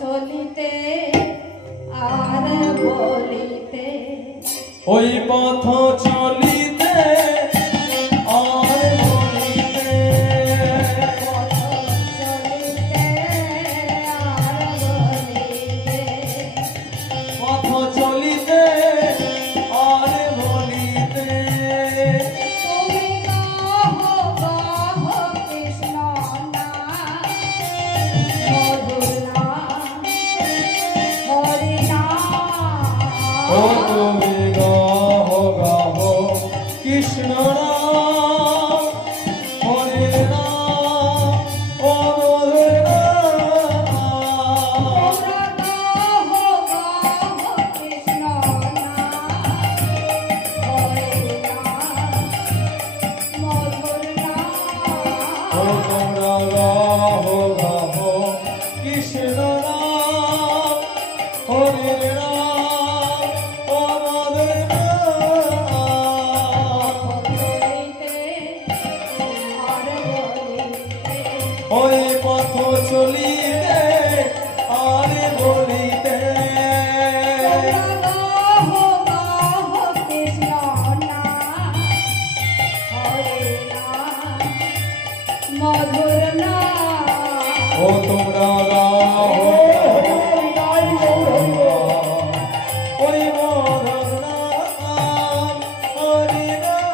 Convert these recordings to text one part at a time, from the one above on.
চলিতে আর বলিতে, ওই পথ চলিতে আর বলিতে, পথ চলিতে আর বলিতে, পথ চলিতে আর বলিতে। তুমি গাহ কৃষ্ণ নাম, মধুর নাম, হরি নাম। ও তুমি গাহ গাহ কৃষ্ণ নাম, হরে নাম, ও মধুর নাম। তোমরা গাহ কৃষ্ণ নাম, হরি নাম, মধুর নাম। ও তোমরা গাহ গাহ কৃষ্ণ নাম, হরে নাম, ও মধুর নাম। ওই পথ চলিতে আর বলিতে, মধুর না ও তোমরা গাহ ওই মধুর নাম, হরি নাম।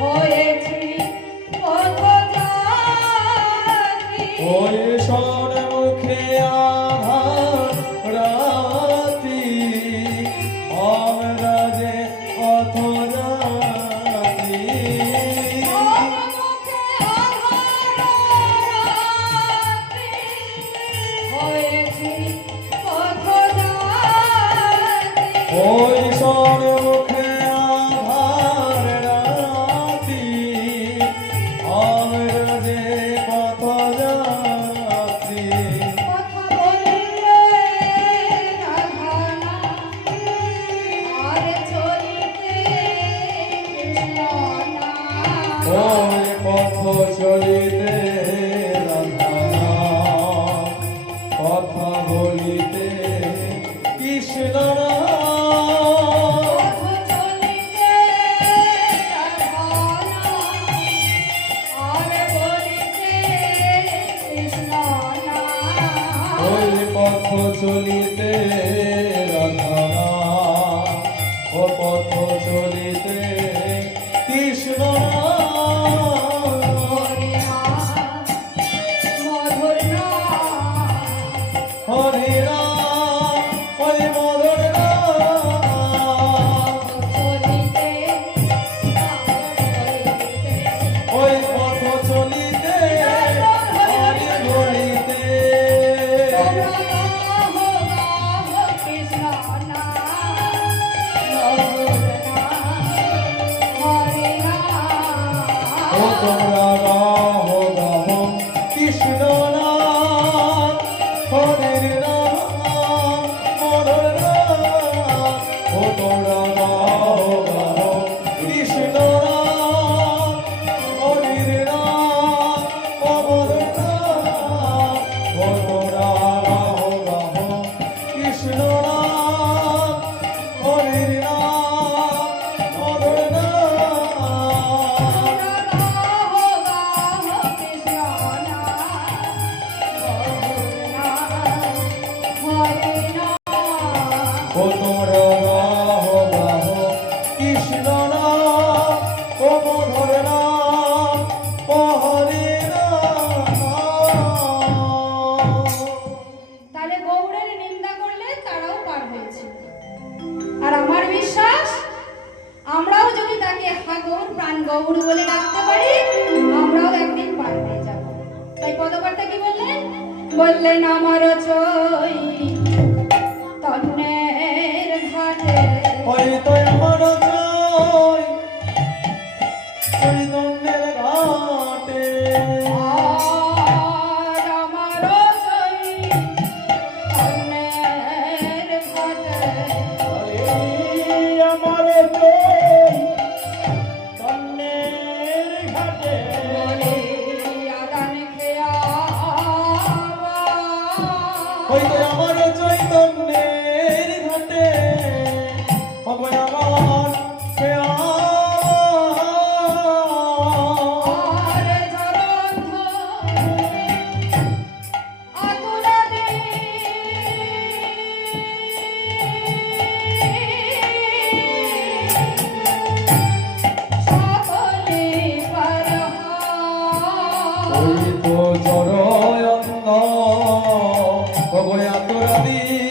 হয়েছি পথযাত্রী, ওই সন্মুখে আধার রাতি, আমরা যে পথ যাত্রী। সম্মুখে আধার হয়েছি পথযাত্রী। ওই সন্মুখে আধার রাতি, আমরা যে পথ যাত্রী। কথা বলিলে রাধা নাম, আর চলিতে কৃষ্ণ নাম। ওই পথ চলিতে রাধা নাম, কথা বলিতে কৃষ্ণ নাম। পথ চলিতে রাধা নাম, আর বলিতে কৃষ্ণ নাম। ওই পথ চলিতে রাধা নাম, ও পথ চলিতে কৃষ্ণ নাম। হরি নাম, মধুর নাম। হরে রাম, ওই মধুর নাম। চলিতে আর বলিতে, ওই পথ চলিতে আর বলিতে, তোমরা গাহ কৃষ্ণ নাম, মধুর নাম, হরি নাম। ও তোমরা গাহ গাহ কৃষ্ণ নাম, হরে নাম, মধুর নাম। ও তোমরা গাহ গাহ কৃষ্ণ নাম, হরে নাম, ও মধুর নাম। ও তোমরা গাহ গাহ কৃষ্ণ নাম, হরে নাম, মধুর নাম। ও তোমরা গাহ গাহ কৃষ্ণ নাম, ও মধুর নাম, ও হরে নাম। তাহলে গৌড়ের নিন্দা করলে তারাও পার হয়েছে। আর আমার বিশ্বাস আমরাও যদি তাকে গৌর প্রাণ গৌর বলে ডাকতে পারি, আমরাও একদিন পার হয়ে যাব। তাই পদকর্তা কি বললেন? বললেন আমার চৈ তন্নের ঘাটে, ওই তো আমার জয় চৈতন্যের ঘাটে, আর আমার চৈ তন্নের ঘাটে, আমার জয় তন্যের ওগো আতরাদি